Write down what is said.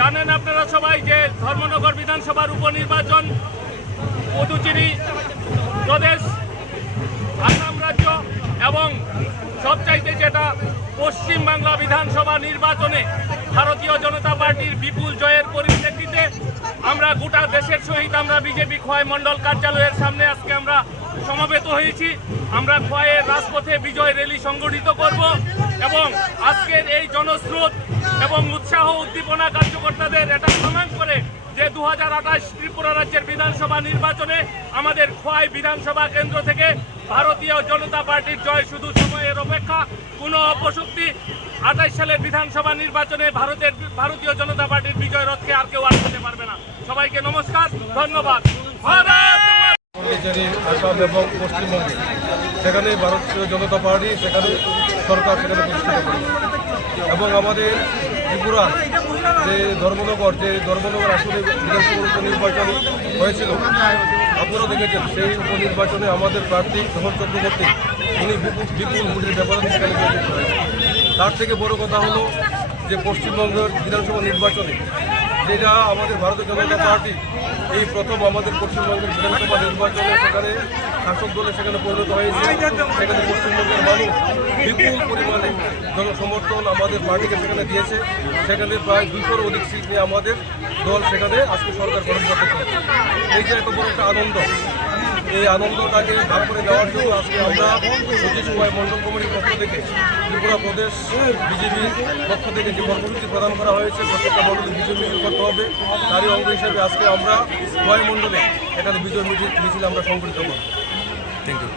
জানেন আপনারা সবাই যে ধর্মনগর বিধানসভার উপনির্বাচন পুদুচেরি প্রদেশ, আসাম রাজ্য এবং সবচাইতে যেটা পশ্চিম বাংলা বিধানসভা নির্বাচনে ভারতীয় জনতা পার্টির বিপুল জয়ের পরিপ্রেক্ষিতে আমরা গোটা দেশের সহিত আমরা বিজেপি খোয়াই মণ্ডল কার্যালয়ের সামনে আজকে আমরা সমবেত হয়েছি। আমরা খোয়াইয়ের রাজপথে বিজয় র্যালি সংগঠিত করব এবং আজকের এই জনস্রোত এবং উৎসাহ উদ্দীপনা কার্যকর্তাদের এটা প্রমাণ করে যে 2028 ত্রিপুরা রাজ্যের বিধানসভা নির্বাচনে আমাদের খোয়াই বিধানসভা কেন্দ্র থেকে ভারতীয় জনতা পার্টির জয় শুধু সময়ের অপেক্ষা। কোনো অপশক্তি 28 সালের বিধানসভা নির্বাচনে ভারতীয় জনতা পার্টির বিজয় রথকে আর কেউ আটকাতে পারবে না। সবাইকে নমস্কার, ধন্যবাদ। আসাম এবং পশ্চিমবঙ্গে সেখানে ভারতীয় জনতা পার্টি সেখানে সরকার সেখানে প্রতিষ্ঠিত করে এবং আমাদের ত্রিপুরা যে ধর্মনগর আসলে বিধানসভা উপনির্বাচন হয়েছিল, আপনারা দেখেছেন সেই উপনির্বাচনে আমাদের প্রার্থী সমর চক্রবর্তী উনি বিপুল ভোটের ব্যবধান সেখানে জয়যুক্ত হয়েছে। তার থেকে বড় কথা হলো যে পশ্চিমবঙ্গের বিধানসভা নির্বাচনে যেটা আমাদের ভারতীয় জনতা পার্টি এই প্রথম আমাদের পশ্চিমবঙ্গের বিধানসভা নির্বাচনে সেখানে শাসক দলে সেখানে পরিণত হয়েছে। সেখানে পশ্চিমবঙ্গের মানুষ বিপুল পরিমাণে জনসমর্থন আমাদের পার্টিকে সেখানে দিয়েছে। সেখানে প্রায় 200-র অধিক সিট নিয়ে আমাদের দল সেখানে আজকে সরকার গঠন করতে চাইছে। এই যে এত বড় একটা আনন্দ, এই আনন্দটাকে ভাগ করে দেওয়ার জন্য আজকে আমরা সতীশ খোয়াই মণ্ডল কমিটির পক্ষ থেকে ত্রিপুরা প্রদেশ বিজেপির পক্ষ থেকে যে কর্মসূচি প্রদান করা হয়েছে প্রত্যেকটা মণ্ডলে বিজয় মিছিল করতে হবে, তারই অঙ্গ হিসাবে আজকে আমরা খোয়াই মণ্ডলে এখানে বিজয় মিছিল আমরা সংগঠিত করব। Thank you.